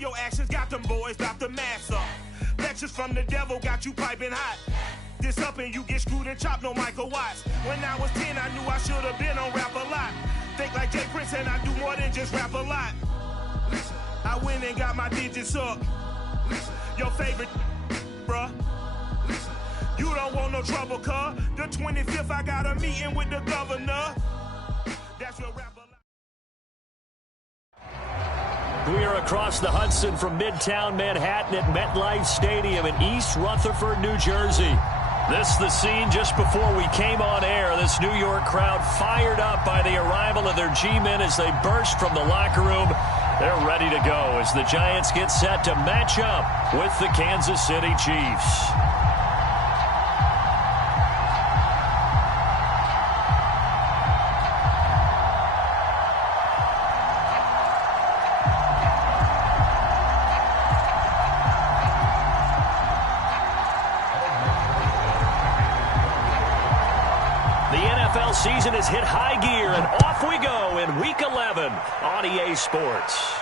your actions got them boys about to mass up. Lectures from the devil got you piping hot. This up and you get screwed and chopped, no Michael Watts. When I was 10, I knew I should have been on Rap a Lot. Think like Jay Prince and I do more than just rap a lot. I went and got my digits up. Your favorite, bruh. You don't want no trouble, cuz. The 25th, I got a meeting with the governor. That's what rap a lot. We are across the Hudson from Midtown Manhattan at MetLife Stadium in East Rutherford, New Jersey. This is the scene just before we came on air. This New York crowd fired up by the arrival of their G-men as they burst from the locker room. They're ready to go as the Giants get set to match up with the Kansas City Chiefs. Season has hit high gear, and off we go in Week 11 on EA Sports.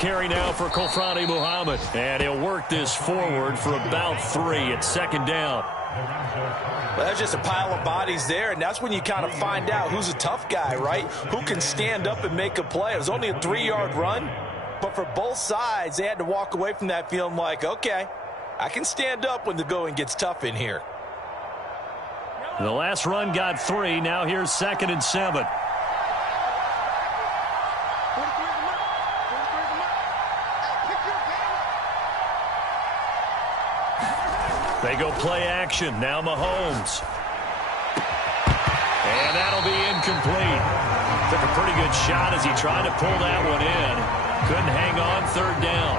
Carry now for Kofrani Muhammad, and he'll work this forward for about 3 at second down. Well, there's just a pile of bodies there, and that's when you kind of find out who's a tough guy, right? Who can stand up and make a play. It was only a 3-yard run, but for both sides, they had to walk away from that feeling like, okay, I can stand up when the going gets tough in here. The last run got 3. Now here's 2nd and 7. They go play action. Now Mahomes. And that'll be incomplete. Took a pretty good shot as he tried to pull that one in. Couldn't hang on 3rd down.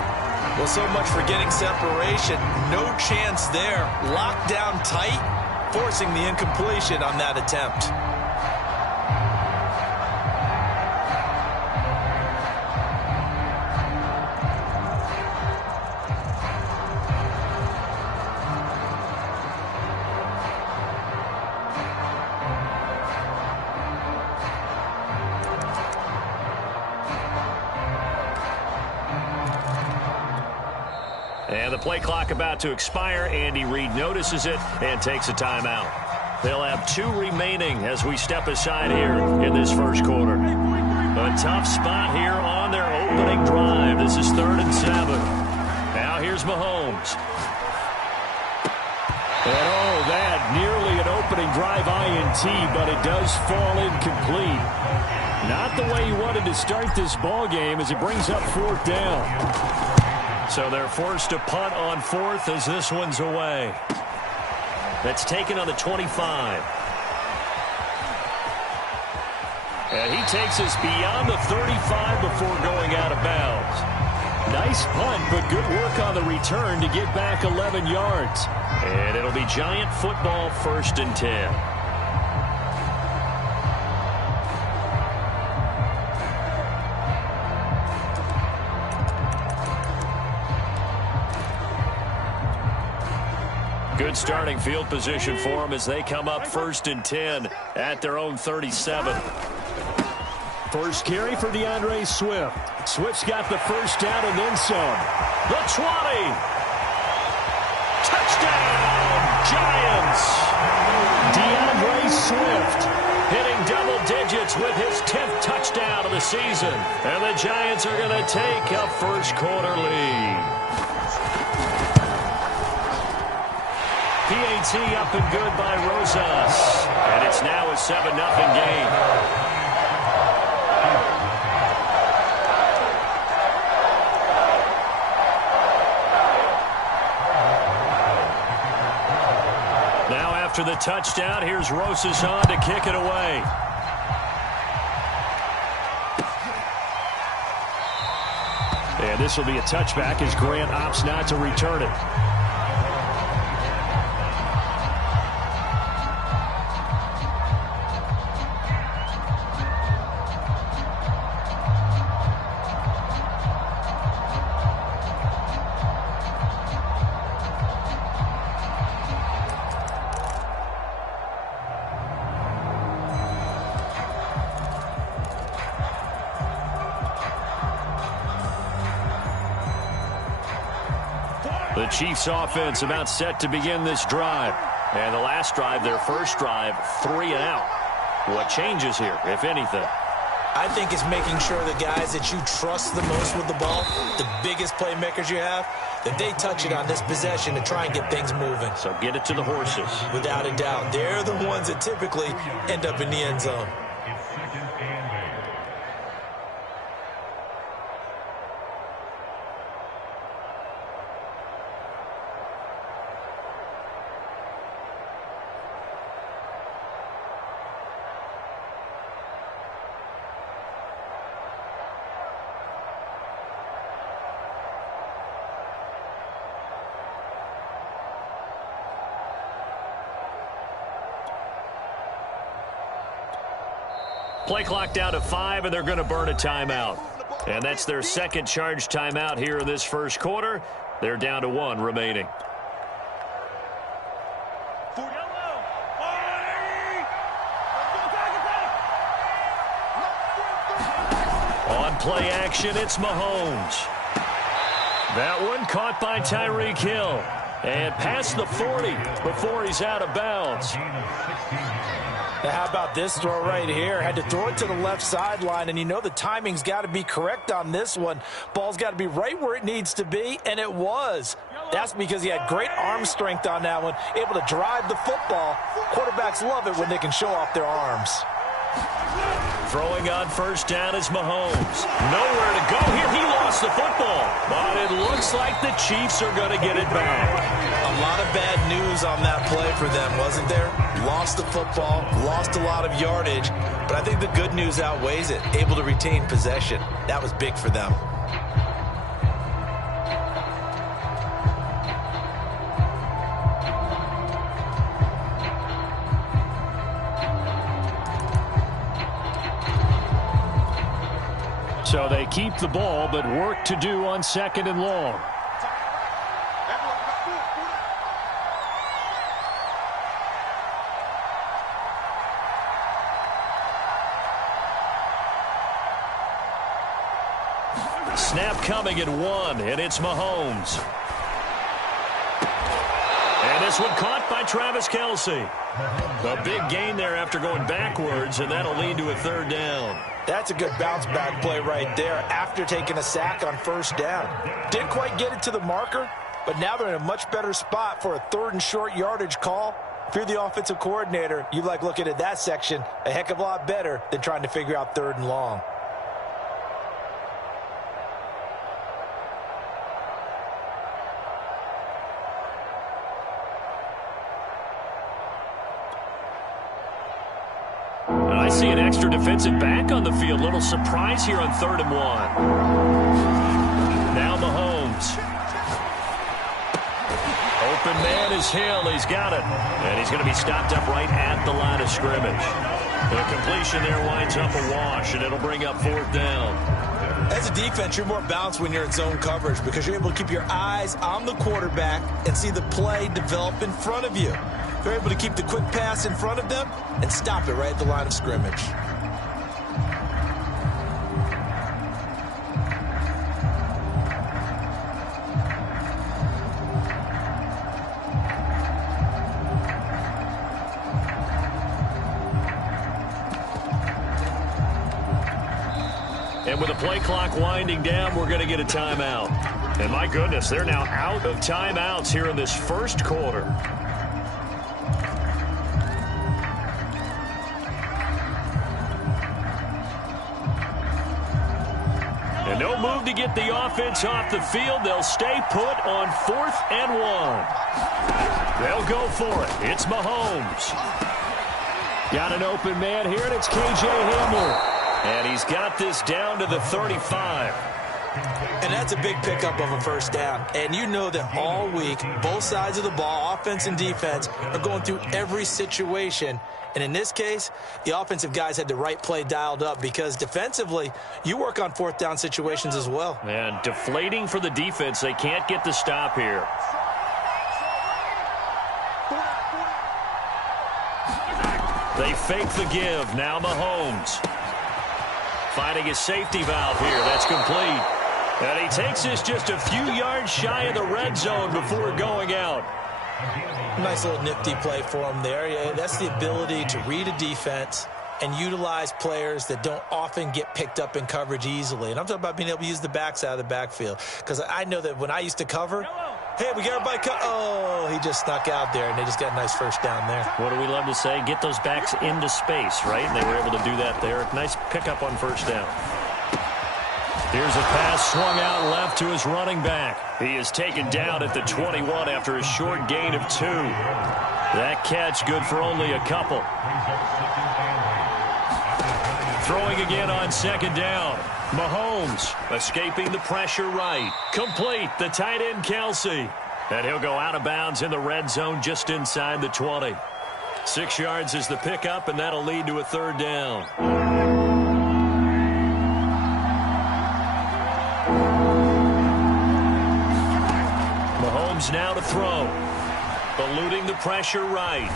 Well, so much for getting separation. No chance there. Locked down tight, forcing the incompletion on that attempt. And the play clock about to expire. Andy Reid notices it and takes a timeout. They'll have 2 remaining as we step aside here in this first quarter. A tough spot here on their opening drive. This is 3rd and 7. Now here's Mahomes. And oh, that nearly an opening drive INT, but it does fall incomplete. Not the way you wanted to start this ball game as it brings up 4th down. So they're forced to punt on 4th as this one's away. That's taken on the 25. And he takes us beyond the 35 before going out of bounds. Nice punt, but good work on the return to get back 11 yards. And it'll be Giant football 1st and 10. Good starting field position for them as they come up 1st and 10 at their own 37. First carry for DeAndre Swift. Swift's got the first down and then some. The 20. Touchdown, Giants. DeAndre Swift hitting double digits with his 10th touchdown of the season. And the Giants are going to take a first quarter lead. He PAT up and good by Rosas. And it's now a 7-0 game. Now after the touchdown, here's Rosas on to kick it away. And this will be a touchback as Grant opts not to return it. The Chiefs offense about set to begin this drive. And the last drive, their first drive, 3 and out. What changes here, if anything? I think it's making sure the guys that you trust the most with the ball, the biggest playmakers you have, that they touch it on this possession to try and get things moving. So get it to the horses. Without a doubt. They're the ones that typically end up in the end zone. Play clock down to 5, and they're going to burn a timeout. And that's their second charge timeout here in this first quarter. They're down to 1 remaining. On play action, it's Mahomes. That one caught by Tyreek Hill. And past the 40 before he's out of bounds. Now how about this throw right here? Had to throw it to the left sideline, and you know the timing's got to be correct on this one. Ball's got to be right where it needs to be, and it was. That's because he had great arm strength on that one, able to drive the football. Quarterbacks love it when they can show off their arms. Throwing on first down is Mahomes. Nowhere to go here. He lost the football. But it looks like the Chiefs are going to get it back. A lot of bad news on that play for them, wasn't there? Lost the football, lost a lot of yardage. But I think the good news outweighs it. Able to retain possession. That was big for them. So they keep the ball, but work to do on 2nd and long. Snap coming at 1, and it's Mahomes. And this one caught by Travis Kelce. A big gain there after going backwards, and that'll lead to a 3rd down. That's a good bounce-back play right there after taking a sack on first down. Didn't quite get it to the marker, but now they're in a much better spot for a 3rd and short yardage call. If you're the offensive coordinator, you like looking at that section a heck of a lot better than trying to figure out 3rd and long. I see an extra defensive back on the field. Little surprise here on 3rd and 1. Now Mahomes. Open man is Hill. He's got it. And he's going to be stopped up right at the line of scrimmage. The completion there winds up a wash, and it'll bring up 4th down. As a defense, you're more balanced when you're in zone coverage because you're able to keep your eyes on the quarterback and see the play develop in front of you. They're able to keep the quick pass in front of them and stop it right at the line of scrimmage. And with the play clock winding down, we're going to get a timeout. And my goodness, they're now out of timeouts here in this first quarter. no move to get the offense off the field. They'll stay put on 4th and 1. They'll go for it. It's Mahomes. Got an open man here, and it's K.J. Hamler. And he's got this down to the 35. And that's a big pickup of a first down. And you know that all week, both sides of the ball, offense and defense, are going through every situation. And in this case, the offensive guys had the right play dialed up because defensively, you work on 4th down situations as well. And deflating for the defense. They can't get the stop here. They fake the give. Now Mahomes. Finding a safety valve here. That's complete. And he takes this just a few yards shy of the red zone before going out. Nice little nifty play for him there. Yeah, that's the ability to read a defense and utilize players that don't often get picked up in coverage easily. And I'm talking about being able to use the backside of the backfield. Because I know that when I used to cover, hey, we got everybody cut. Oh, he just snuck out there, and they just got a nice first down there. What do we love to say? Get those backs into space, right? And they were able to do that there. Nice pickup on first down. Here's a pass swung out left to his running back. He is taken down at the 21 after a short gain of 2. That catch good for only a couple. Throwing again on 2nd down. Mahomes escaping the pressure right. Complete, the tight end Kelsey. And he'll go out of bounds in the red zone just inside the 20. 6 yards is the pickup, and that'll lead to a 3rd down. Mahomes now to throw. Eluding the pressure right.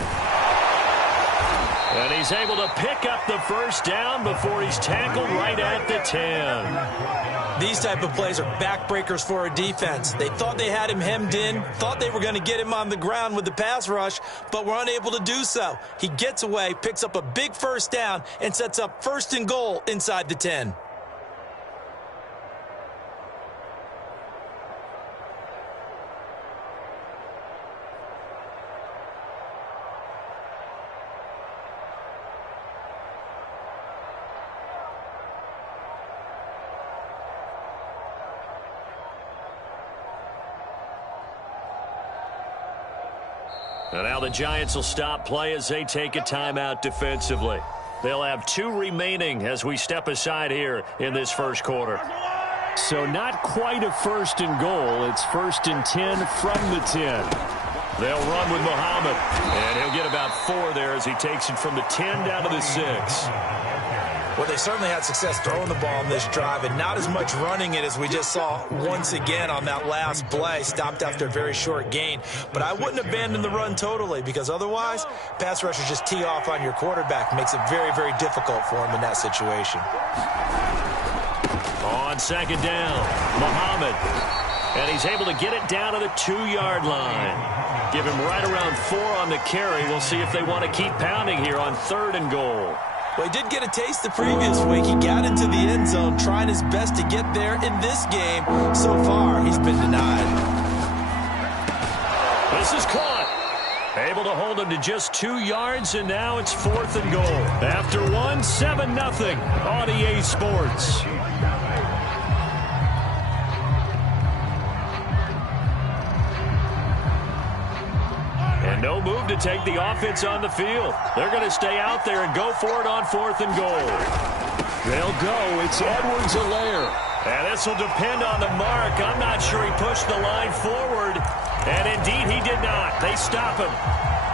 And he's able to pick up the first down before he's tackled right at the 10. These type of plays are backbreakers for a defense. They thought they had him hemmed in, thought they were going to get him on the ground with the pass rush, but were unable to do so. He gets away, picks up a big first down, and sets up 1st and goal inside the 10. And now the Giants will stop play as they take a timeout defensively. They'll have 2 remaining as we step aside here in this first quarter. So not quite a 1st and goal. It's 1st and 10 from the 10. They'll run with Muhammad. And he'll get about 4 there as he takes it from the 10 down to the 6. Well, they certainly had success throwing the ball on this drive and not as much running it as we just saw once again on that last play. Stopped after a very short gain. But I wouldn't abandon the run totally because otherwise, pass rushers just tee off on your quarterback. Makes it very, very difficult for him in that situation. On 2nd down, Muhammad. And he's able to get it down to the 2-yard line. Give him right around 4 on the carry. We'll see if they want to keep pounding here on 3rd and goal. Well, he did get a taste the previous week. He got into the end zone, trying his best to get there in this game. So far, he's been denied. This is caught. Able to hold him to just 2 yards, and now it's 4th and goal. After 1, 7-0 on EA Sports. And no move to take the offense on the field. They're going to stay out there and go for it on 4th and goal. They'll go. It's Edwards-Helaire. And this will depend on the mark. I'm not sure he pushed the line forward. And indeed, he did not. They stop him.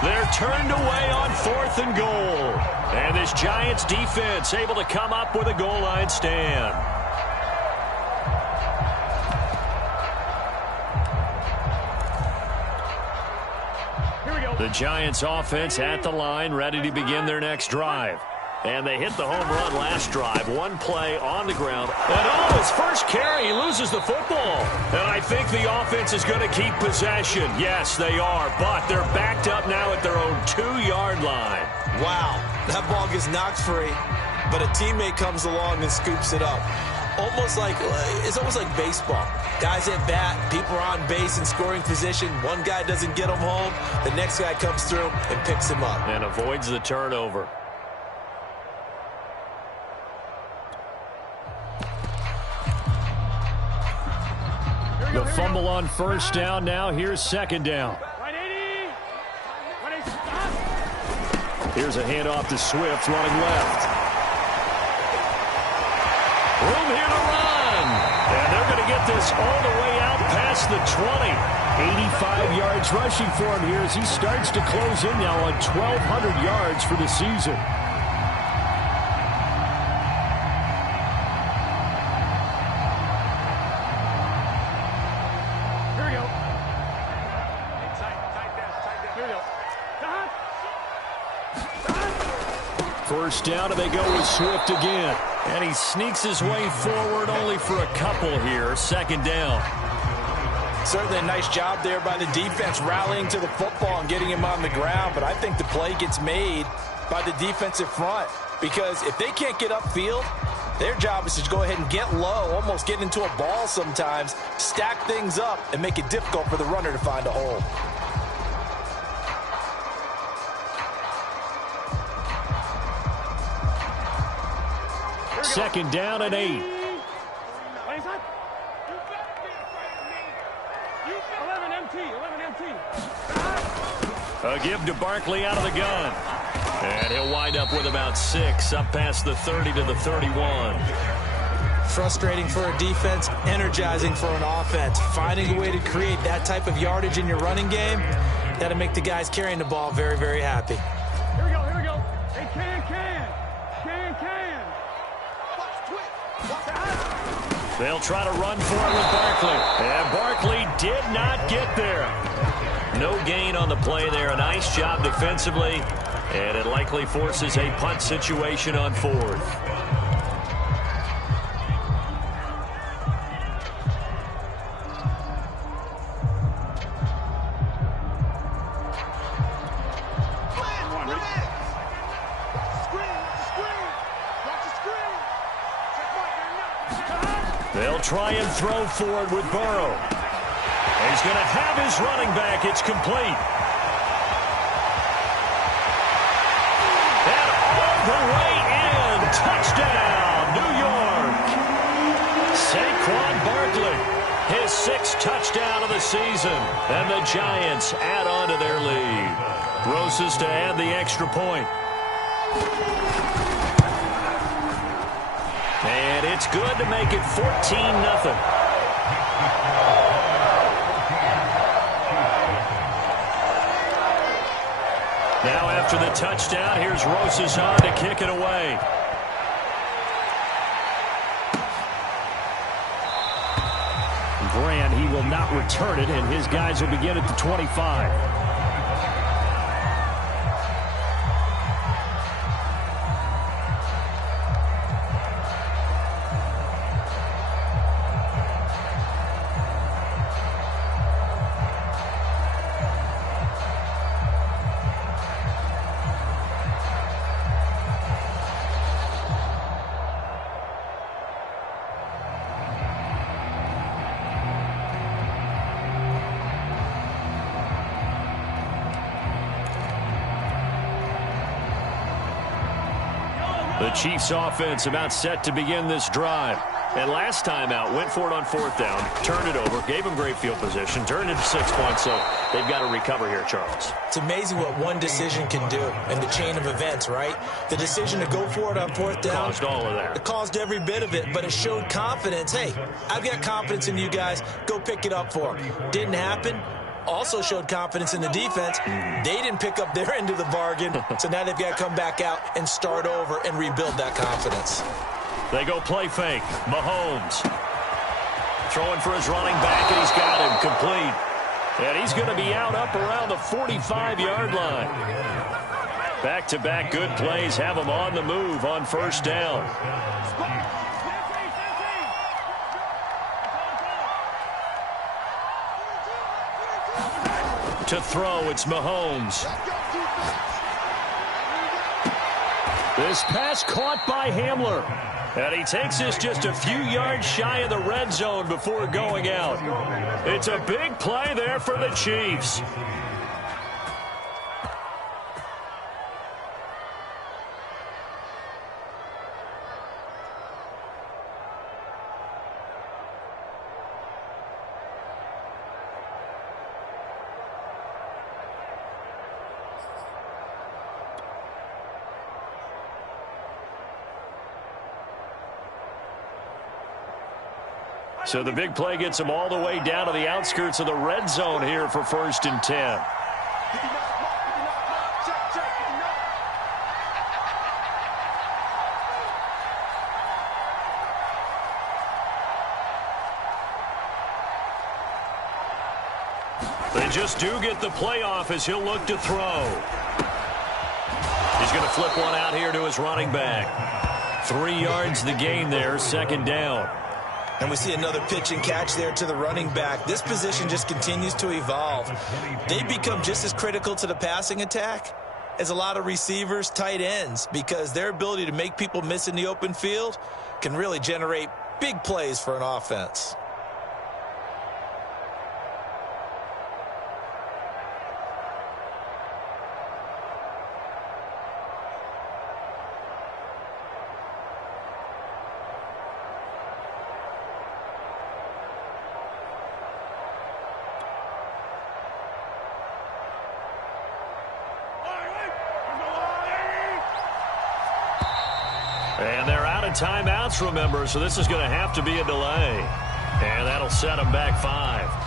They're turned away on 4th and goal. And this Giants defense able to come up with a goal line stand. The Giants offense at the line, ready to begin their next drive. And they hit the home run last drive. 1 play on the ground. And his first carry, he loses the football. And I think the offense is going to keep possession. Yes, they are. But they're backed up now at their own 2-yard line. Wow, that ball gets knocked free. But a teammate comes along and scoops it up. It's almost like baseball. Guys at bat, people are on base in scoring position. One guy doesn't get him home. The next guy comes through and picks him up. And avoids the turnover. The fumble on first down. Now here's second down. Here's a handoff to Swift running left. Room here to run. And they're going to get this all the way out past the 20. 85 yards rushing for him here as he starts to close in now on 1,200 yards for the season. First down, and they go with Swift again. And he sneaks his way forward only for a couple here. Second down. Certainly a nice job there by the defense rallying to the football and getting him on the ground. But I think the play gets made by the defensive front. Because if they can't get upfield, their job is to go ahead and get low, almost get into a ball sometimes, stack things up, and make it difficult for the runner to find a hole. Second down and 8. A give to Barkley out of the gun. And he'll wind up with about 6, up past the 30 to the 31. Frustrating for a defense, energizing for an offense. Finding a way to create that type of yardage in your running game, that'll make the guys carrying the ball very, very happy. Here we go. Hey, can. They'll try to run for it with Barkley. And Barkley did not get there. No gain on the play there. A nice job defensively. And it likely forces a punt situation on fourth. They'll try and throw forward with Burrow. He's going to have his running back. It's complete. And all the way in. Touchdown, New York. Saquon Barkley, his 6th touchdown of the season. And the Giants add on to their lead. Roses to add the extra point. And it's good to make it 14-0. Now after the touchdown, here's Roses on to kick it away. Grant, he will not return it, and his guys will begin at the 25. The Chiefs offense about set to begin this drive. And last time out, went for it on 4th down, turned it over, gave them great field position, turned it to 6 points, so they've got to recover here, Charles. It's amazing what one decision can do in the chain of events, right? The decision to go for it on 4th down. Caused all of that. It caused every bit of it, but it showed confidence. Hey, I've got confidence in you guys. Go pick it up for them. Didn't happen. Also showed confidence in the defense. They didn't pick up their end of the bargain, so now they've got to come back out and start over and rebuild that confidence. They go play fake. Mahomes throwing for his running back, and he's got him complete. And he's going to be out up around the 45-yard line. Back-to-back good plays have him on the move on 1st down. To throw, it's Mahomes. This pass caught by Hamler. And he takes this just a few yards shy of the red zone before going out. It's a big play there for the Chiefs. So the big play gets him all the way down to the outskirts of the red zone here for 1st and 10. They just do get the playoff as he'll look to throw. He's going to flip one out here to his running back. 3 yards the gain there, 2nd down. And we see another pitch and catch there to the running back. This position just continues to evolve. They become just as critical to the passing attack as a lot of receivers, tight ends, because their ability to make people miss in the open field can really generate big plays for an offense. And they're out of timeouts, remember, so this is going to have to be a delay. And that'll set them back 5.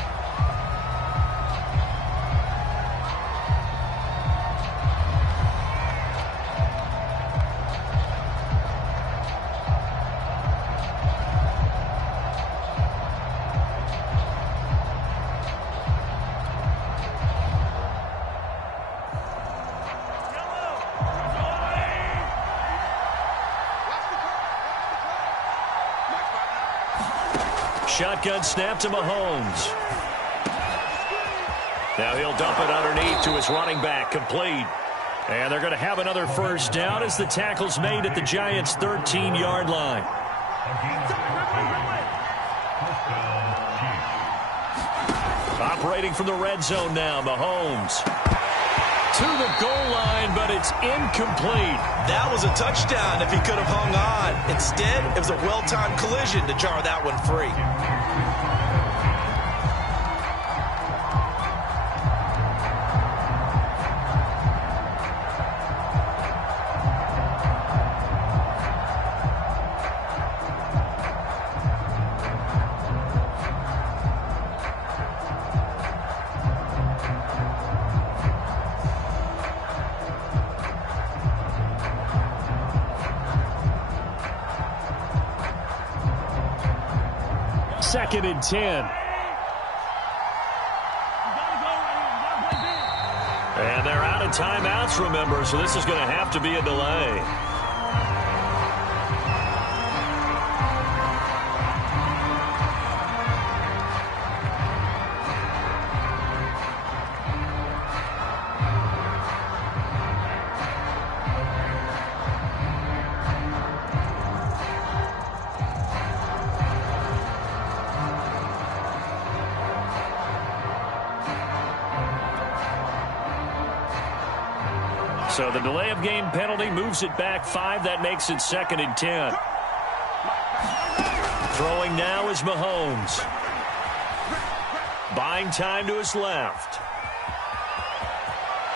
Shotgun snap to Mahomes. Now he'll dump it underneath to his running back, complete. And they're going to have another 1st down as the tackle's made at the Giants' 13-yard line. Operating from the red zone now, Mahomes. To the goal line, but it's incomplete. That was a touchdown if he could have hung on. Instead, it was a well-timed collision to jar that one free. Second and 10. And they're out of timeouts, remember, so this is going to have to be a delay. So the delay of game penalty moves it back 5. That makes it 2nd and 10. Throwing now is Mahomes. Buying time to his left.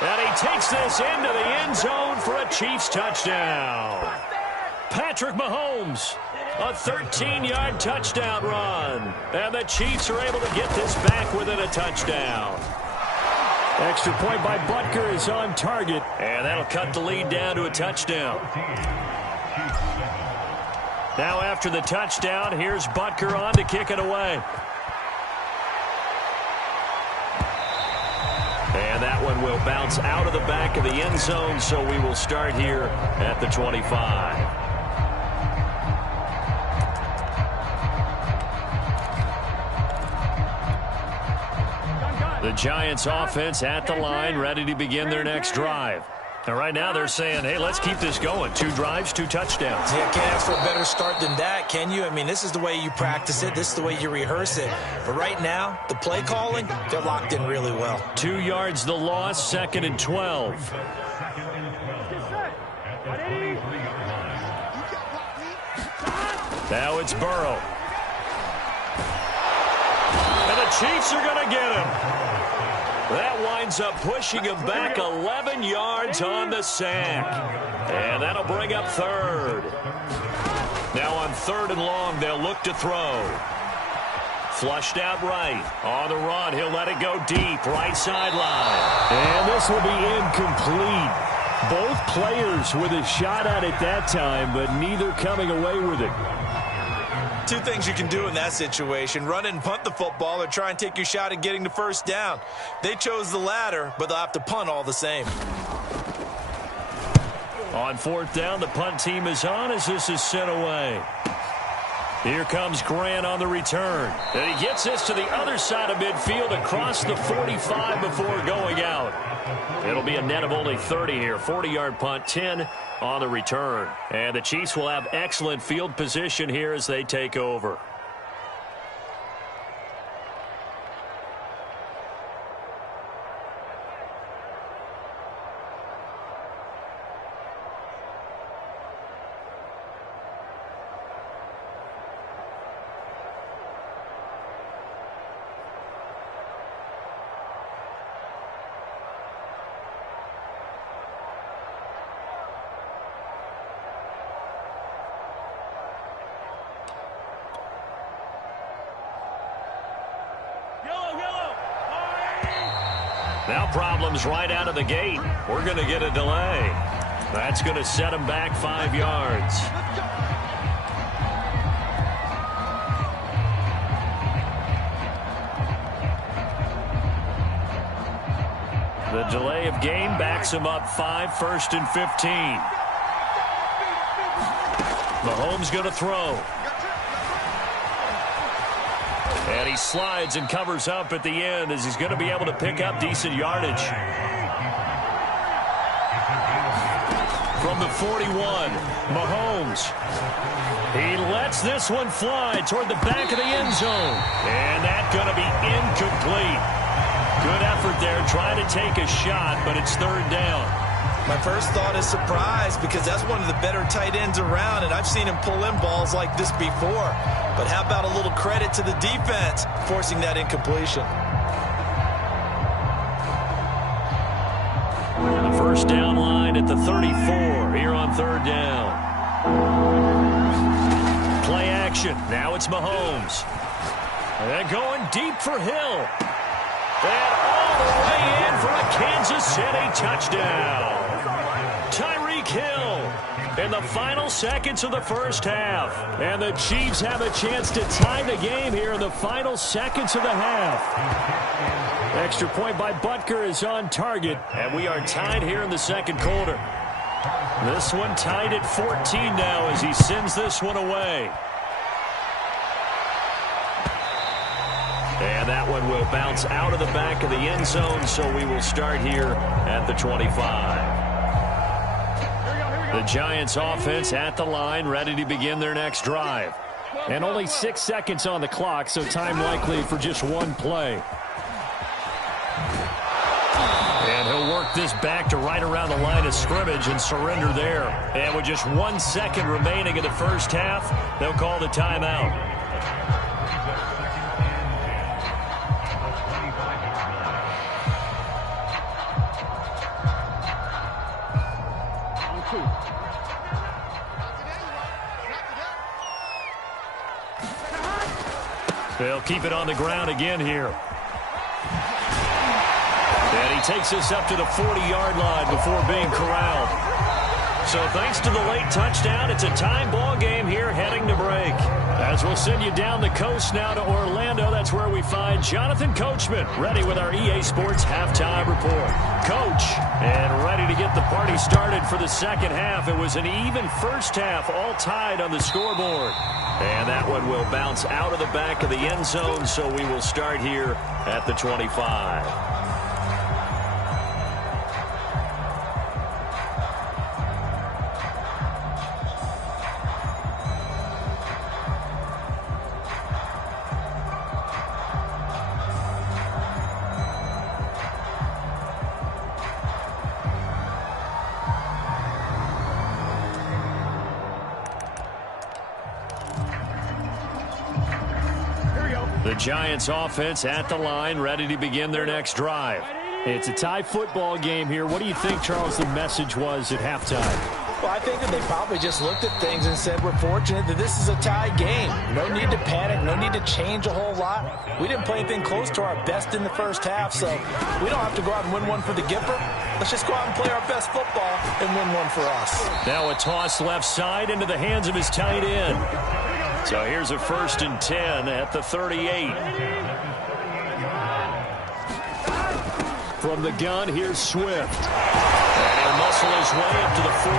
And he takes this into the end zone for a Chiefs touchdown. Patrick Mahomes, a 13-yard touchdown run. And the Chiefs are able to get this back within a touchdown. Extra point by Butker is on target, and that'll cut the lead down to a touchdown. Now after the touchdown, here's Butker on to kick it away. And that one will bounce out of the back of the end zone, so we will start here at the 25. The Giants offense at the line, ready to begin their next drive. And right now they're saying, hey, let's keep this going. 2 drives, 2 touchdowns. Yeah, can't ask for a better start than that, can you? I mean, this is the way you practice it. This is the way you rehearse it. But right now, the play calling, they're locked in really well. 2 yards the loss, 2nd and 12. Now it's Burrow. And the Chiefs are going to get him. That winds up pushing him back 11 yards on the sack. And that'll bring up 3rd. Now on 3rd and long, they'll look to throw. Flushed out right. On the run, he'll let it go deep. Right sideline. And this will be incomplete. Both players with a shot at it that time, but neither coming away with it. Two things you can do in that situation: run and punt the football, or try and take your shot at getting the first down. They chose the latter, but they'll have to punt all the same. On fourth down, the punt team is on as this is sent away. Here comes Grant on the return. And he gets this to the other side of midfield across the 45 before going out. It'll be a net of only 30 here. 40-yard punt, 10 on the return. And the Chiefs will have excellent field position here as they take over. Now problems right out of the gate. We're going to get a delay. That's going to set them back 5 yards. The delay of game backs him up 5, 1st and 15. Mahomes going to throw. And he slides and covers up at the end as he's going to be able to pick up decent yardage. From the 41, Mahomes. He lets this one fly toward the back of the end zone. And that's going to be incomplete. Good effort there trying to take a shot, but it's third down. My first thought is surprise, because that's one of the better tight ends around, and I've seen him pull in balls like this before. But how about a little credit to the defense forcing that incompletion? The first down line at the 34 here on third down. Play action. Now it's Mahomes. And they're going deep for Hill. And all the way in for a Kansas City touchdown. Tyreek Hill in the final seconds of the first half. And the Chiefs have a chance to tie the game here in the final seconds of the half. Extra point by Butker is on target. And we are tied here in the second quarter. This one tied at 14 now as he sends this one away. And that one will bounce out of the back of the end zone, so we will start here at the 25. The Giants offense at the line, ready to begin their next drive. And only 6 seconds on the clock, so time likely for just one play. And he'll work this back to right around the line of scrimmage and surrender there. And with just 1 second remaining in the first half, they'll call the timeout. They'll keep it on the ground again here. And he takes us up to the 40-yard line before being corralled. So thanks to the late touchdown, it's a time ball game here heading to break. As we'll send you down the coast now to Orlando, that's where we find Jonathan Coachman, ready with our EA Sports halftime report. Coach, and ready to get the party started for the second half. It was an even first half, all tied on the scoreboard. And that one will bounce out of the back of the end zone, so we will start here at the 25. The Giants offense at the line, ready to begin their next drive. It's a tie football game here. What do you think, Charles, the message was at halftime? Well, I think that they probably just looked at things and said, we're fortunate that this is a tie game. No need to panic, no need to change a whole lot. We didn't play anything close to our best in the first half, so we don't have to go out and win one for the Gipper. Let's just go out and play our best football and win one for us. Now a toss left side into the hands of his tight end. So here's a 1st and 10 at the 38. From the gun, here's Swift. And he'll muscle his way up to the 43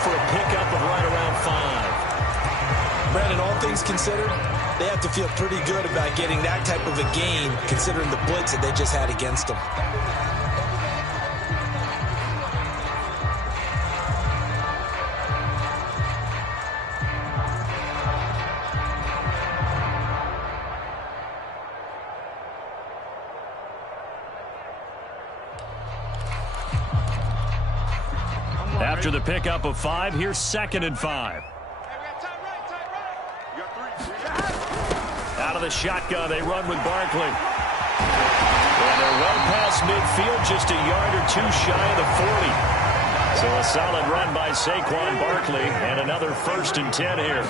for a pickup of right around 5. Brandon, all things considered, they have to feel pretty good about getting that type of a gain, considering the blitz that they just had against them. After the pickup of 5, here's 2nd and 5. Out of the shotgun, they run with Barkley. And they're well past midfield, just a yard or two shy of the 40. So a solid run by Saquon Barkley, and another 1st and 10 here.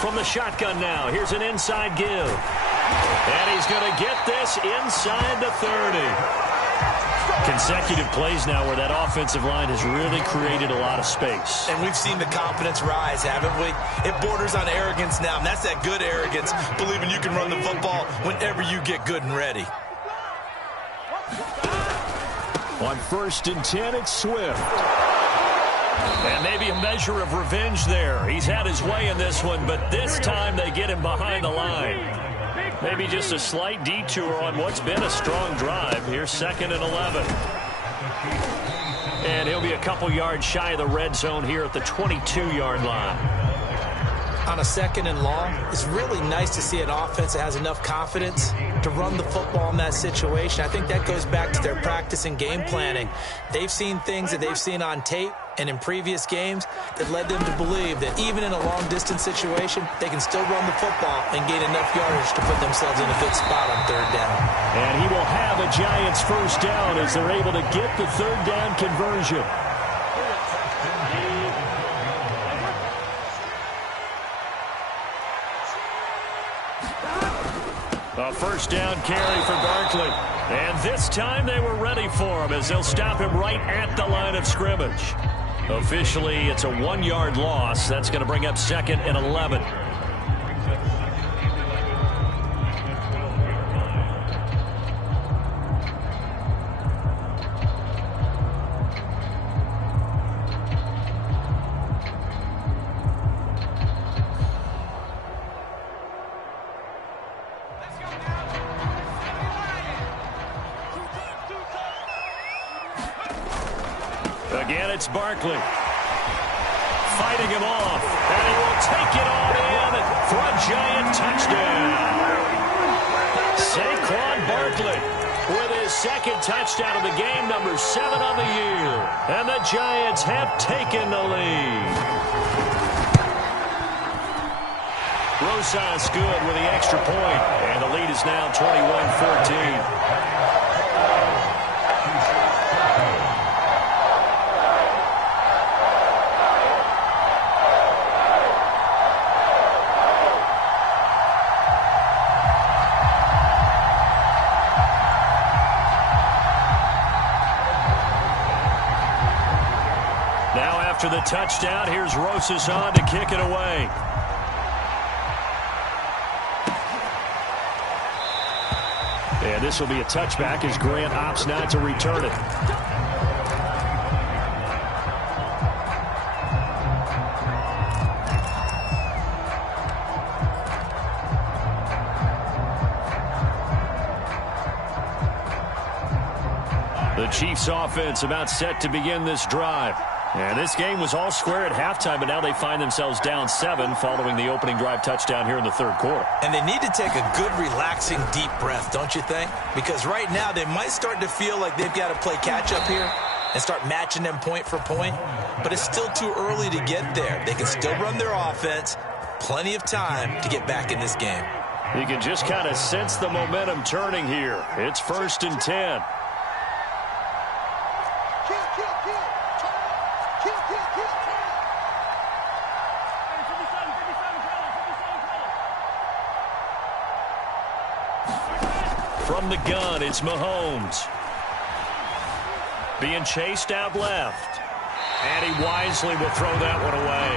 From the shotgun now, here's an inside give. And he's going to get this inside the 30. Consecutive plays now where that offensive line has really created a lot of space. And we've seen the confidence rise, haven't we? It borders on arrogance now, and that's that good arrogance, believing you can run the football whenever you get good and ready. On 1st and 10, it's Swift. And maybe a measure of revenge there. He's had his way in this one, but this time they get him behind the line. Maybe just a slight detour on what's been a strong drive. Here's 2nd and 11. And he'll be a couple yards shy of the red zone here at the 22-yard line. On a 2nd and long, it's really nice to see an offense that has enough confidence to run the football in that situation. I think that goes back to their practice and game planning. They've seen things that they've seen on tape and in previous games that led them to believe that even in a long-distance situation, they can still run the football and gain enough yardage to put themselves in a good spot on 3rd down. And he will have a Giants 1st down as they're able to get the 3rd down conversion. A 1st down carry for Barkley. And this time they were ready for him as they'll stop him right at the line of scrimmage. Officially, it's a 1-yard loss. That's going to bring up 2nd and 11. Again, it's Barkley. Fighting him off. And he will take it on in for a Giant touchdown. Saquon Barkley with his 2nd touchdown of the game, number 7 on the year. And the Giants have taken the lead. Rosas good with the extra point. And the lead is now 21-14. After the touchdown, here's Rosas on to kick it away. And this will be a touchback as Grant opts not to return it. The Chiefs offense about set to begin this drive. And this game was all square at halftime, but now they find themselves down 7 following the opening drive touchdown here in the 3rd quarter. And they need to take a good, relaxing, deep breath, don't you think? Because right now they might start to feel like they've got to play catch-up here and start matching them point for point. But it's still too early to get there. They can still run their offense. Plenty of time to get back in this game. You can just kind of sense the momentum turning here. It's 1st and 10. From the gun, it's Mahomes. Being chased out left. And he wisely will throw that one away.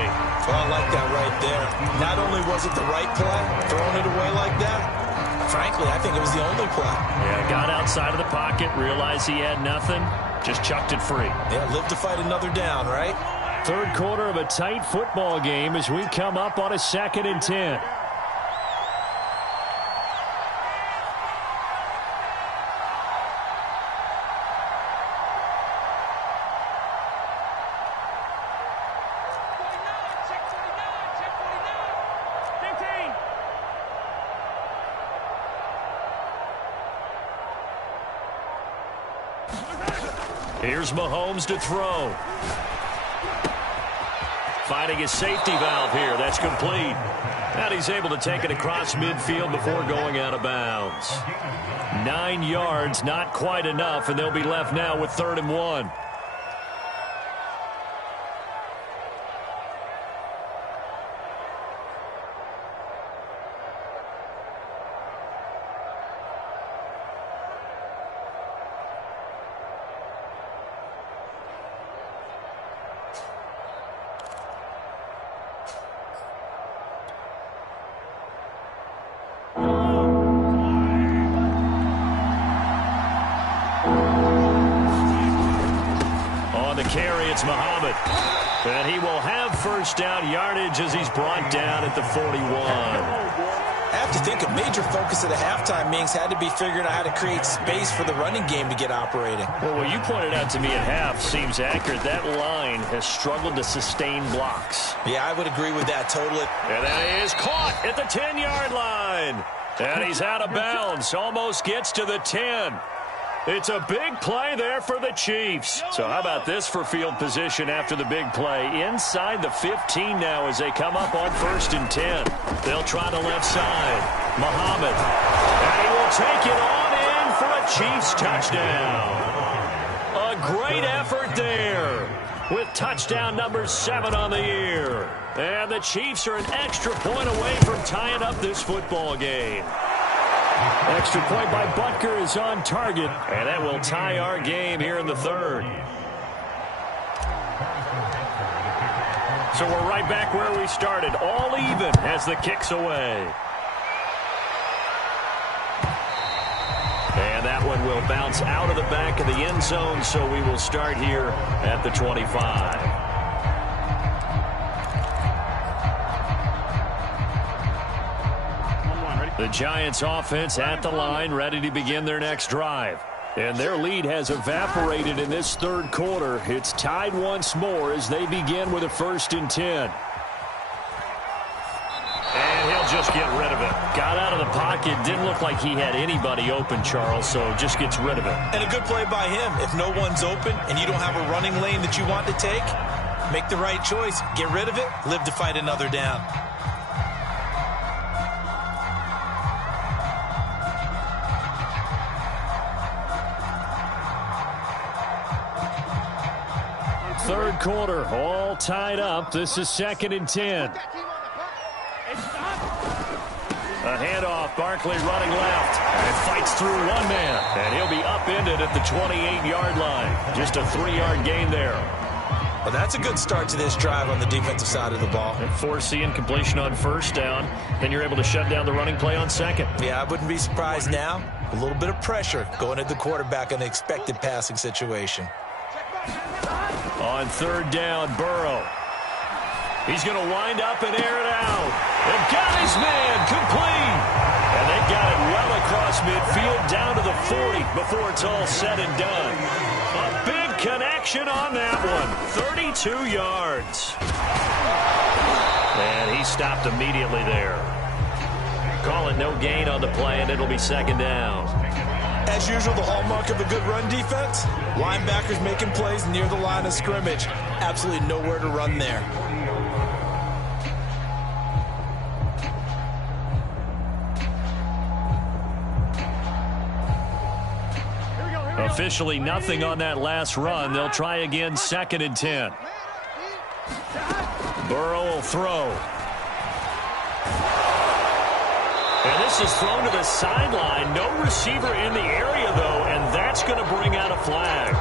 Well, I like that right there. Not only was it the right play, throwing it away like that, frankly, I think it was the only play. Yeah, got outside of the pocket, realized he had nothing, just chucked it free. Yeah, live to fight another down, right? Third quarter of a tight football game as we come up on a 2nd and 10. Here's Mahomes to throw. Finding his safety valve here. That's complete. And he's able to take it across midfield before going out of bounds. 9 yards, not quite enough, and they'll be left now with 3rd and 1. Carry, it's Muhammad. And he will have first down yardage as he's brought down at the 41. I have to think a major focus of the halftime meetings had to be figuring out how to create space for the running game to get operating. Well, what you pointed out to me at half seems accurate. That line has struggled to sustain blocks. Yeah, I would agree with that totally. And that is caught at the 10-yard line. And he's out of bounds. Almost gets to the 10. It's a big play there for the Chiefs. So how about this for field position after the big play? Inside the 15 now as they come up on 1st and 10. They'll try the left side. Muhammad. And he will take it on in for a Chiefs touchdown. A great effort there with touchdown number 7 on the year. And the Chiefs are an extra point away from tying up this football game. Extra point by Butker is on target, and that will tie our game here in the 3rd. So we're right back where we started, all even as the kick's away. And that one will bounce out of the back of the end zone, so we will start here at the 25. The Giants offense at the line, ready to begin their next drive. And their lead has evaporated in this 3rd quarter. It's tied once more as they begin with a 1st and 10. And he'll just get rid of it. Got out of the pocket. Didn't look like he had anybody open, Charles, so just gets rid of it. And a good play by him. If no one's open and you don't have a running lane that you want to take, make the right choice. Get rid of it. Live to fight another down. Third quarter, all tied up. This is 2nd and 10. A handoff, Barkley running left, and fights through one man. And he'll be upended at the 28-yard line. Just a 3-yard gain there. Well, that's a good start to this drive on the defensive side of the ball. And forcing completion on 1st down. Then you're able to shut down the running play on 2nd. Yeah, I wouldn't be surprised now. A little bit of pressure going at the quarterback in the expected passing situation. On 3rd down, Burrow. He's going to wind up and air it out. They've got his man complete. And they got it well across midfield down to the 40 before it's all said and done. A big connection on that one. 32 yards. And he stopped immediately there. Call it no gain on the play, and it'll be 2nd down. As usual, the hallmark of a good run defense, linebackers making plays near the line of scrimmage. Absolutely nowhere to run there. Officially nothing on that last run. They'll try again, 2nd and 10. Burrow will throw. And this is thrown to the sideline. No receiver in the area, though, and that's going to bring out a flag.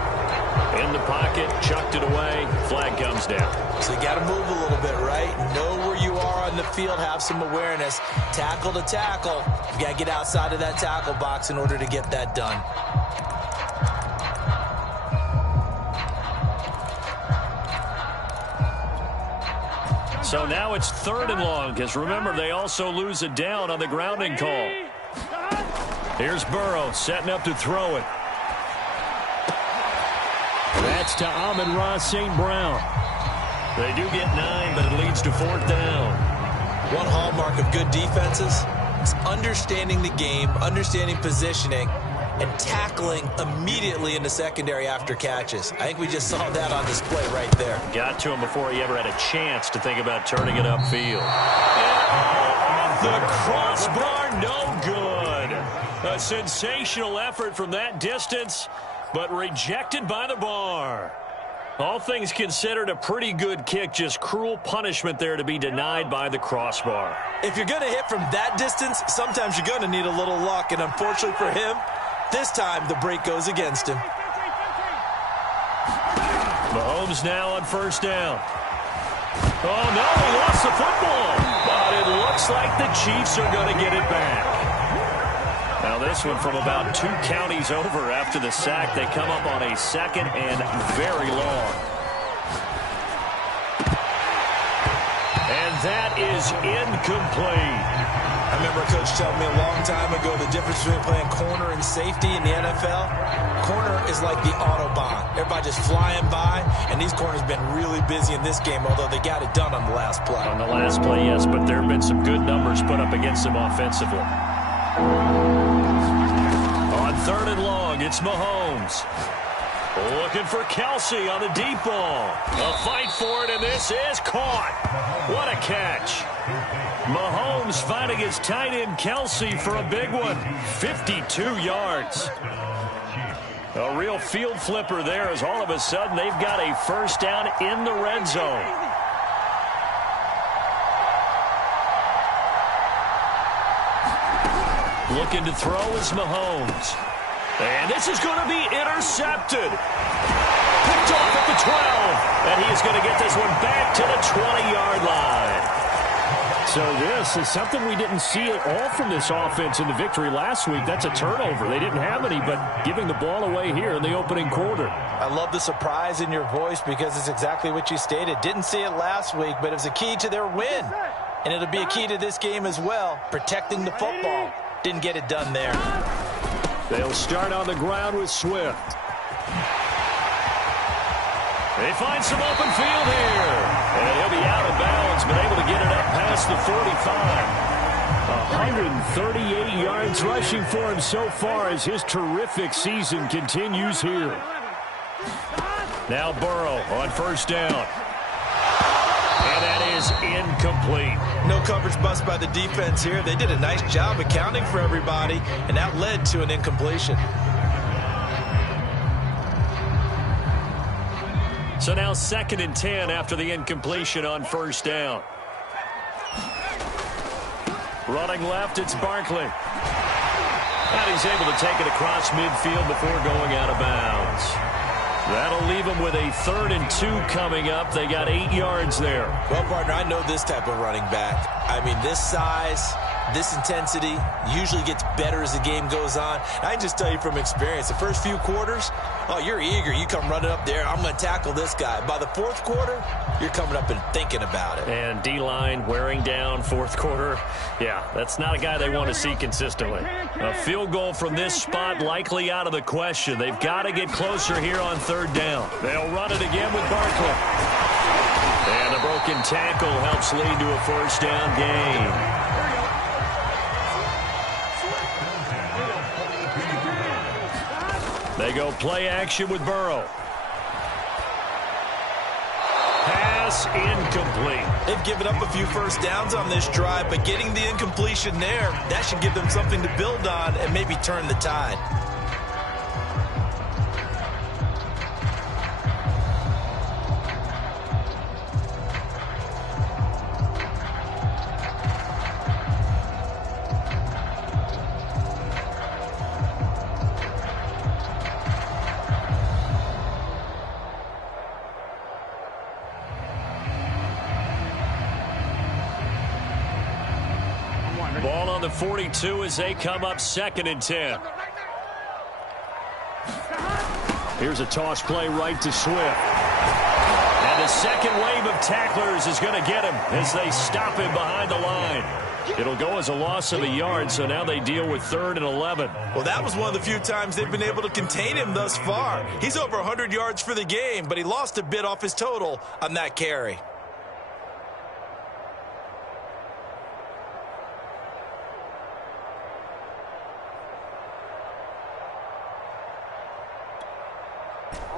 In the pocket, chucked it away, flag comes down. So you got to move a little bit, right? Know where you are on the field, have some awareness. Tackle to tackle. You got to get outside of that tackle box in order to get that done. So now it's 3rd and long, because remember, they also lose a down on the grounding call. Here's Burrow setting up to throw it. That's to Amon-Ra St. Brown. They do get 9, but it leads to 4th down. One hallmark of good defenses is understanding the game, understanding positioning, and tackling immediately in the secondary after catches. I think we just saw that on display right there. Got to him before he ever had a chance to think about turning it upfield. And off the crossbar, no good. A sensational effort from that distance, but rejected by the bar. All things considered, a pretty good kick, just cruel punishment there to be denied by the crossbar. If you're going to hit from that distance, sometimes you're going to need a little luck, and unfortunately for him, this time the break goes against him. Mahomes now on 1st down. Oh, no, he lost the football. But it looks like the Chiefs are going to get it back. Now this one from about 2 counties over after the sack. They come up on a 2nd and very long. And that is incomplete. I remember a coach telling me a long time ago the difference between playing corner and safety in the NFL. Corner is like the Autobahn. Everybody just flying by, and these corners have been really busy in this game, although they got it done on the last play. On the last play, yes, but there have been some good numbers put up against them offensively. On 3rd and long, it's Mahomes. Looking for Kelsey on the deep ball. A fight for it, and this is caught. What a catch. Mahomes finding his tight end Kelsey for a big one. 52 yards. A real field flipper there, as all of a sudden they've got a 1st down in the red zone. Looking to throw is Mahomes. And this is going to be intercepted. Picked off at the 12. And he is going to get this one back to the 20-yard line. So this is something we didn't see at all from this offense in the victory last week. That's a turnover. They didn't have any, but giving the ball away here in the opening quarter. I love the surprise in your voice because it's exactly what you stated. Didn't see it last week, but it was a key to their win. And it'll be a key to this game as well, protecting the football. Didn't get it done there. They'll start on the ground with Swift. They find some open field here. And he'll be out of bounds, but able to get it up past the 45. 138 yards rushing for him so far as his terrific season continues here. Now Burrow on 1st down. And that is incomplete. No coverage bust by the defense here. They did a nice job accounting for everybody, and that led to an incompletion. So now 2nd and 10 after the incompletion on 1st down. Running left, it's Barkley. And he's able to take it across midfield before going out of bounds. That'll leave them with a 3rd and 2 coming up. They got 8 yards there. Well, partner, I know this type of running back. I mean, this size, this intensity usually gets better as the game goes on. And I can just tell you from experience, the first few quarters, oh, you're eager. You come running up there, I'm going to tackle this guy. By the 4th quarter, you're coming up and thinking about it. And D-line wearing down 4th quarter. Yeah, that's not a guy they want to see consistently. A field goal from this spot likely out of the question. They've got to get closer here on 3rd down. They'll run it again with Barkley. And a broken tackle helps lead to a 1st down gain. They go play action with Burrow. Pass incomplete. They've given up a few 1st downs on this drive, but getting the incompletion there, that should give them something to build on and maybe turn the tide. Ball on the 42 as they come up 2nd and 10. Here's a toss play right to Swift. And the second wave of tacklers is going to get him as they stop him behind the line. It'll go as a loss of a yard, so now they deal with 3rd and 11. Well, that was one of the few times they've been able to contain him thus far. He's over 100 yards for the game, but he lost a bit off his total on that carry.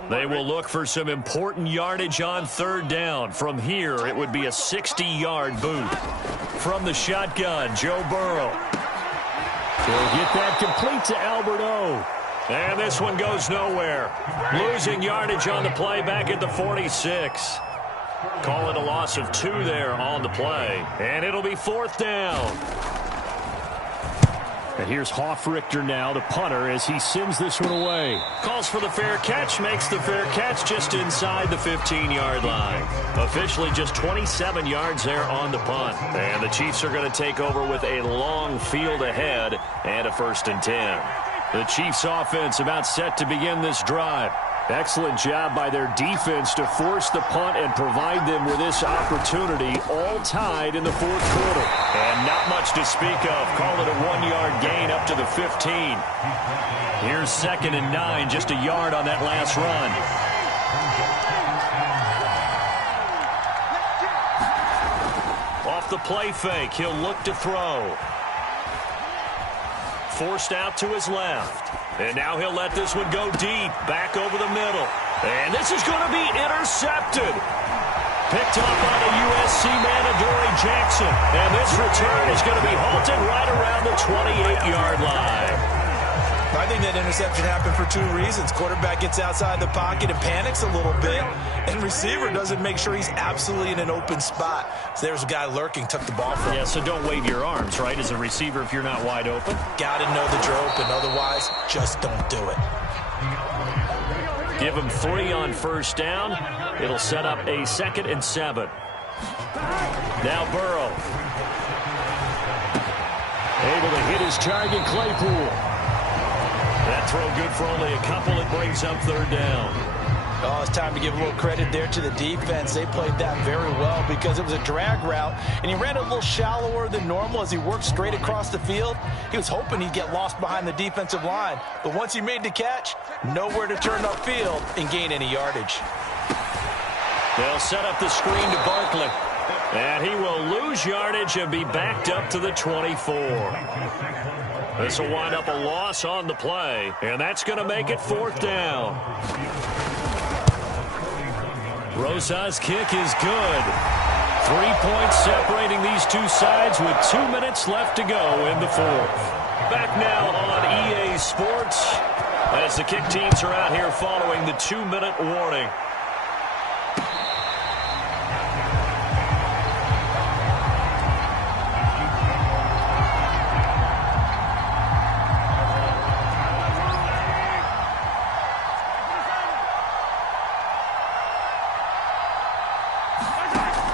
They will look for some important yardage on 3rd down. From here, it would be a 60-yard boot. From the shotgun, Joe Burrow. He'll get that complete to Albert O. And this one goes nowhere. Losing yardage on the play back at the 46. Call it a loss of 2 there on the play. And it'll be 4th down. And here's Hoffrichter now, the punter, as he sends this one away. Calls for the fair catch, makes the fair catch just inside the 15-yard line. Officially just 27 yards there on the punt. And the Chiefs are going to take over with a long field ahead and a 1st and 10. The Chiefs offense about set to begin this drive. Excellent job by their defense to force the punt and provide them with this opportunity, all tied in the 4th quarter. And not much to speak of. Call it a 1-yard gain up to the 15. Here's 2nd and 9, just a yard on that last run. Off the play fake, he'll look to throw. Forced out to his left. And now he'll let this one go deep, back over the middle. And this is going to be intercepted. Picked up by the USC man, Adoree Jackson. And this return is going to be halted right around the 28-yard line. I think that interception happened for 2 reasons. Quarterback gets outside the pocket and panics a little bit, and receiver doesn't make sure he's absolutely in an open spot. So there's a guy lurking, took the ball from him. Yeah, so don't wave your arms, right, as a receiver if you're not wide open. Got to know that you're open. Otherwise, just don't do it. Give him 3 on 1st down. It'll set up a 2nd and 7. Now Burrow. Able to hit his target, Claypool. That throw good for only a couple. It brings up 3rd down. Oh, it's time to give a little credit there to the defense. They played that very well because it was a drag route, and he ran a little shallower than normal as he worked straight across the field. He was hoping he'd get lost behind the defensive line, but once he made the catch, nowhere to turn upfield and gain any yardage. They'll set up the screen to Barkley, and he will lose yardage and be backed up to the 24. This will wind up a loss on the play, and that's going to make it 4th down. Rosa's kick is good. 3 points separating these two sides with 2 minutes left to go in the 4th. Back now on EA Sports as the kick teams are out here following the 2-minute warning.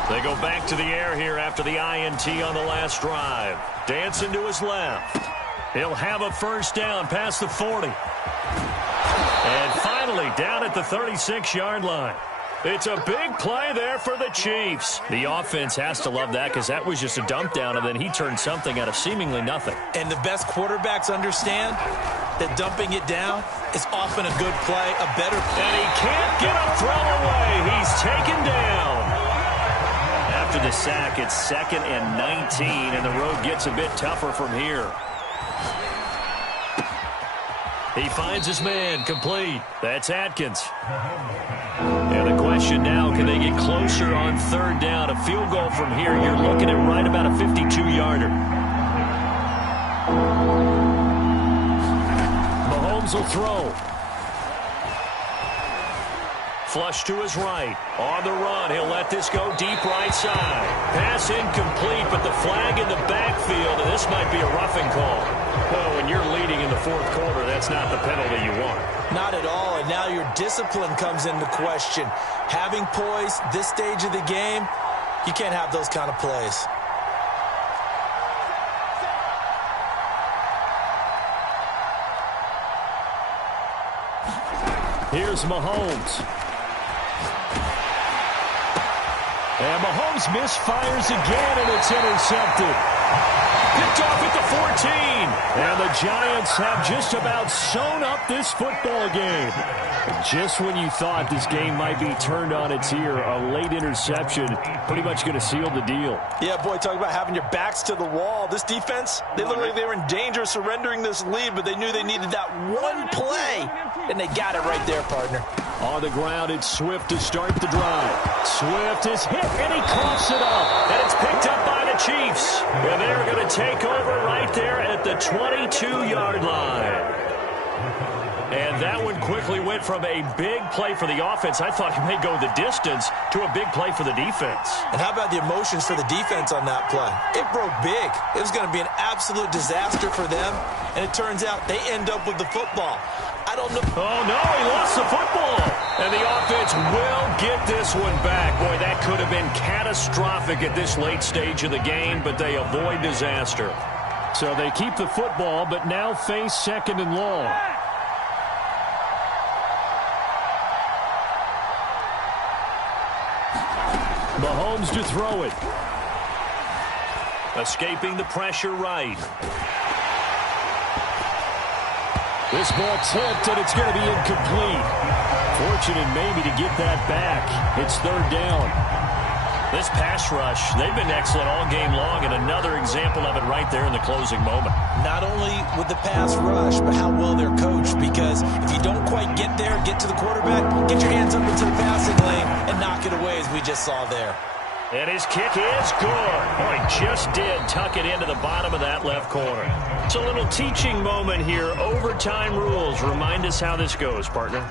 They go back to the air here after the INT on the last drive. Dancing to his left. He'll have a 1st down past the 40. And finally down at the 36-yard line. It's a big play there for the Chiefs. The offense has to love that because that was just a dump down, and then he turned something out of seemingly nothing. And the best quarterbacks understand that dumping it down is often a good play, a better play. And he can't get a throw away. He's taken down. After the sack, it's 2nd and 19, and the road gets a bit tougher from here. He finds his man, complete. That's Atkins. And the question now, can they get closer on 3rd down? A field goal from here, you're looking at right about a 52-yarder. Mahomes will throw. Flush to his right. On the run, he'll let this go deep right side. Pass incomplete, but the flag in the backfield, and this might be a roughing call. Well, when you're leading in the 4th quarter, that's not the penalty you want. Not at all, and now your discipline comes into question. Having poise this stage of the game, you can't have those kind of plays. Here's Mahomes. And Mahomes misfires again, and it's intercepted. Picked off at the 14. And the Giants have just about sewn up this football game. Just when you thought this game might be turned on its ear, a late interception pretty much going to seal the deal. Yeah, boy, talk about having your backs to the wall. This defense, they looked like they were in danger of surrendering this lead, but they knew they needed that one play, and they got it right there, partner. On the ground, it's Swift to start the drive. Swift is hit, and he coughs it up. And it's picked up by the Chiefs. And they're going to take over right there at the 22-yard line. And that one quickly went from a big play for the offense, I thought he may go the distance, to a big play for the defense. And how about the emotions for the defense on that play? It broke big. It was going to be an absolute disaster for them, and it turns out they end up with the football. I don't know. Oh, no, he lost the football. And the offense will get this one back. Boy, that could have been catastrophic at this late stage of the game, but they avoid disaster. So they keep the football, but now face second and long. Mahomes to throw it. Escaping the pressure right. This ball tipped, and it's going to be incomplete. Fortunate maybe to get that back. It's third down. This pass rush, they've been excellent all game long, and another example of it right there in the closing moment. Not only with the pass rush, but how well they're coached, because if you don't quite get there, get to the quarterback, get your hands up into the passing lane and knock it away, as we just saw there. And his kick is good. Oh, he just did tuck it into the bottom of that left corner. It's a little teaching moment here. Overtime rules. Remind us how this goes, partner.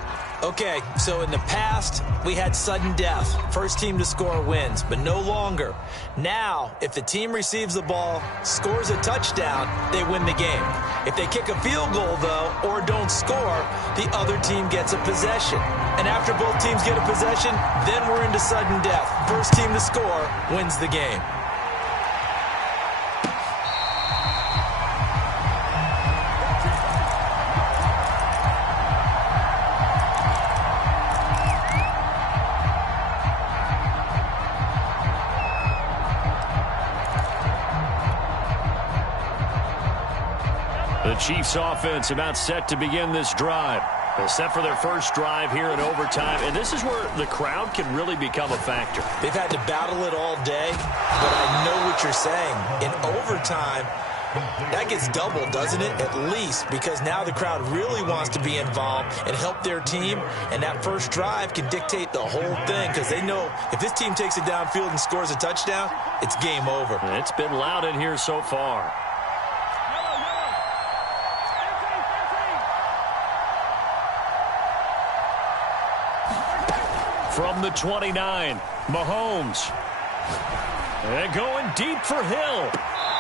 Okay, so in the past, we had sudden death. First team to score wins, but no longer. Now, if the team receives the ball, scores a touchdown, they win the game. If they kick a field goal, though, or don't score, the other team gets a possession. And after both teams get a possession, then we're into sudden death. First team to score wins the game. The Chiefs offense about set to begin this drive. They're set for their first drive here in overtime, and this is where the crowd can really become a factor. They've had to battle it all day, but I know what you're saying. In overtime, that gets doubled, doesn't it? At least, because now the crowd really wants to be involved and help their team, and that first drive can dictate the whole thing, because they know if this team takes it downfield and scores a touchdown, it's game over. It's been loud in here so far. From the 29, Mahomes. And going deep for Hill.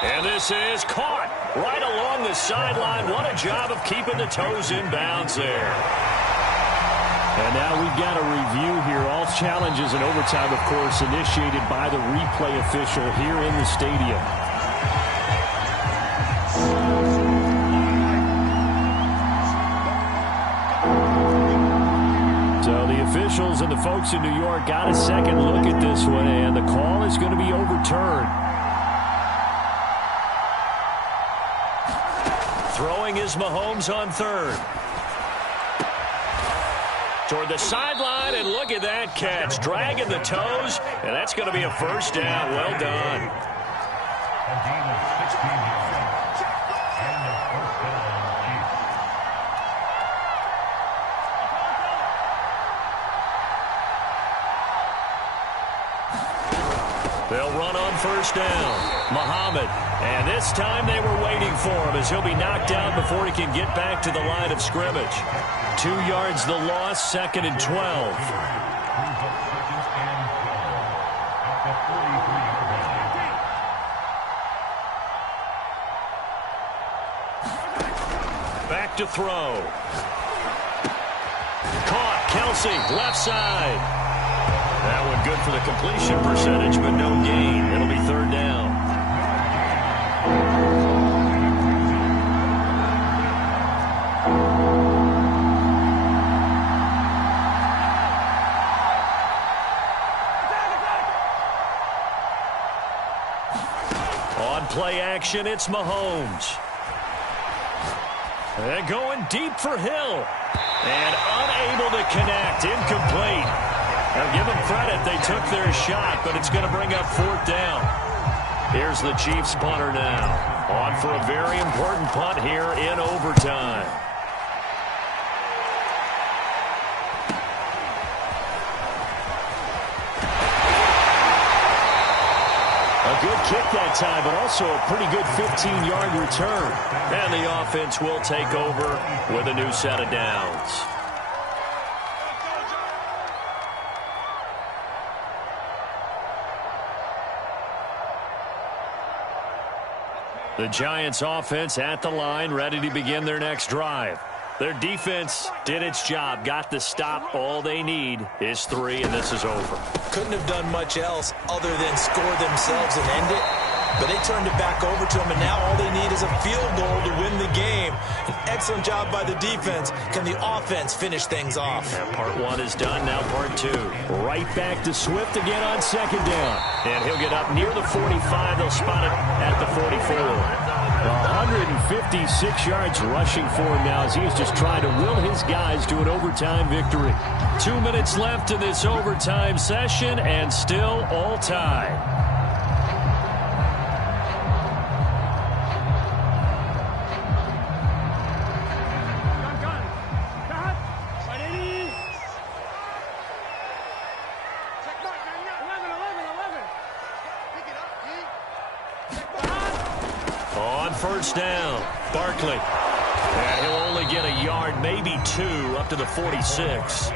And this is caught right along the sideline. What a job of keeping the toes in bounds there. And now we've got a review here. All challenges in overtime, of course, initiated by the replay official here in the stadium. Officials and the folks in New York got a second look at this one, and the call is going to be overturned. Throwing is Mahomes on third. Toward the sideline, and look at that catch. Dragging the toes, and that's going to be a first down. Well done. They'll run on first down. Muhammad. And this time they were waiting for him as he'll be knocked down before he can get back to the line of scrimmage. 2 yards the loss, second and 12. Back to throw. Caught. Kelsey, left side. That one good for the completion percentage, but no gain. It'll be third down. On play action, it's Mahomes. They're going deep for Hill. And unable to connect. Incomplete. Now give them credit. They took their shot, but it's going to bring up 4th down. Here's the Chiefs punter now. On for a very important punt here in overtime. A good kick that time, but also a pretty good 15-yard return. And the offense will take over with a new set of downs. The Giants offense at the line, ready to begin their next drive. Their defense did its job, got the stop. All they need is 3, and this is over. Couldn't have done much else other than score themselves and end it. But they turned it back over to them, and now all they need is a field goal to win the game. An excellent job by the defense. Can the offense finish things off? And part 1 is done, now part 2. Right back to Swift again on 2nd down. And he'll get up near the 45. They'll spot it at the 44. 156 yards rushing for him now as he's just trying to will his guys to an overtime victory. 2 minutes left in this overtime session, and still all tied. First down, Barkley. And he'll only get a yard, maybe 2, up to the 46.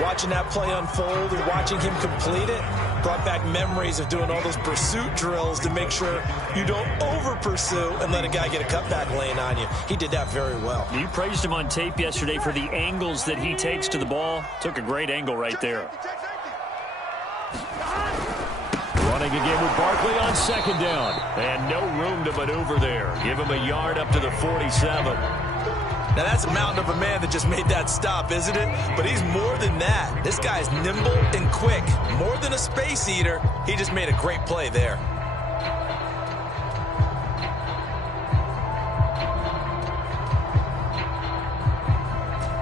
Watching that play unfold and watching him complete it brought back memories of doing all those pursuit drills to make sure you don't over-pursue and let a guy get a cutback lane on you. He did that very well. You praised him on tape yesterday for the angles that he takes to the ball. Took a great angle right there. Running again with Barkley on 2nd down. And no room to maneuver there. Give him a yard up to the 47. Now that's a mountain of a man that just made that stop, isn't it? But he's more than that. This guy's nimble and quick. More than a space eater. He just made a great play there.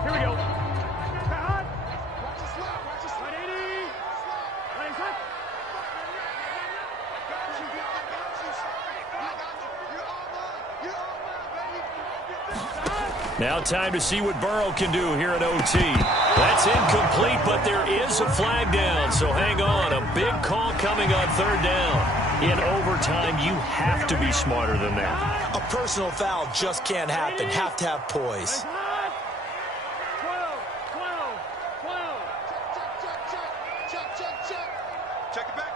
Here we go. Now time to see what Burrow can do here at OT. That's incomplete, but there is a flag down, so hang on. A big call coming on 3rd down. In overtime, you have to be smarter than that. A personal foul just can't happen. Have to have poise. 12. Check it back.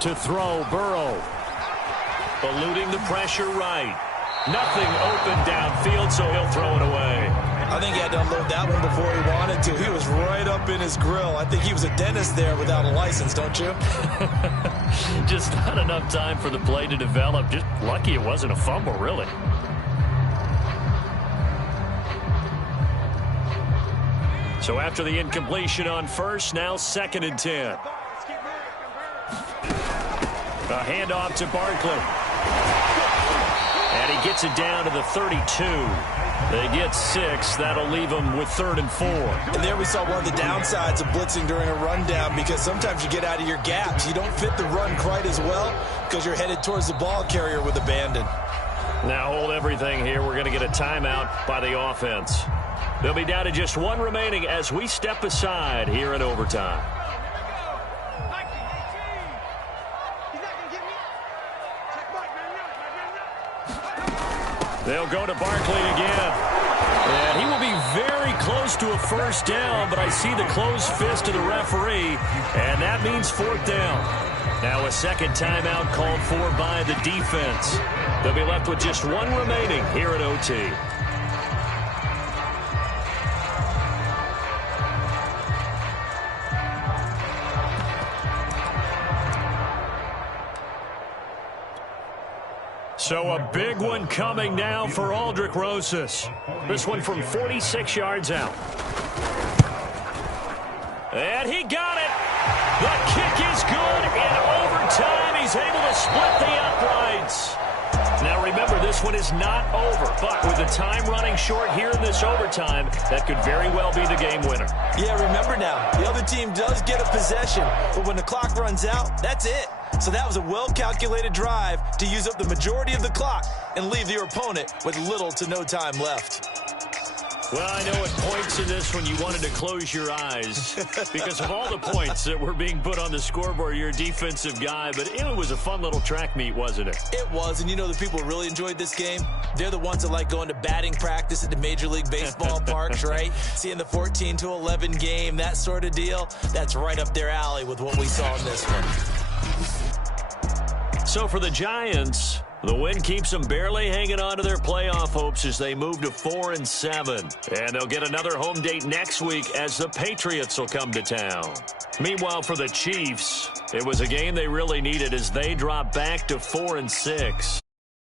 To throw, Burrow. Eluding the pressure right. Nothing open downfield, so he'll throw it away. I think he had to unload that one before he wanted to. He was right up in his grill. I think he was a dentist there without a license, don't you? Just not enough time for the play to develop. Just lucky it wasn't a fumble, really. So after the incompletion on 1st, now 2nd and 10. A handoff to Barkley. And he gets it down to the 32. They get 6. That'll leave them with 3rd and 4. And there we saw one of the downsides of blitzing during a rundown, because sometimes you get out of your gaps. You don't fit the run quite as well because you're headed towards the ball carrier with abandon. Now hold everything here. We're going to get a timeout by the offense. They'll be down to just 1 remaining as we step aside here in overtime. They'll go to Barkley again. And he will be very close to a 1st down, but I see the closed fist of the referee, and that means 4th down. Now a 2nd timeout called for by the defense. They'll be left with just 1 remaining here at OT. So a big one coming now for Aldrick Rosas. This one from 46 yards out. And he got it. The kick is good in overtime. He's able this one is not over, but with the time running short here in this overtime, that could very well be the game winner. Yeah, remember now, the other team does get a possession, but when the clock runs out, that's it. So that was a well-calculated drive to use up the majority of the clock and leave your opponent with little to no time left. Well, I know at points in this when you wanted to close your eyes because of all the points that were being put on the scoreboard. You're a defensive guy, but it was a fun little track meet, wasn't it? It was, and you know the people who really enjoyed this game? They're the ones that like going to batting practice at the Major League Baseball parks, right? Seeing the 14-11 game, that sort of deal. That's right up their alley with what we saw in this one. So for the Giants, the win keeps them barely hanging on to their playoff hopes as they move to 4-7. And they'll get another home date next week as the Patriots will come to town. Meanwhile, for the Chiefs, it was a game they really needed as they drop back to 4-6.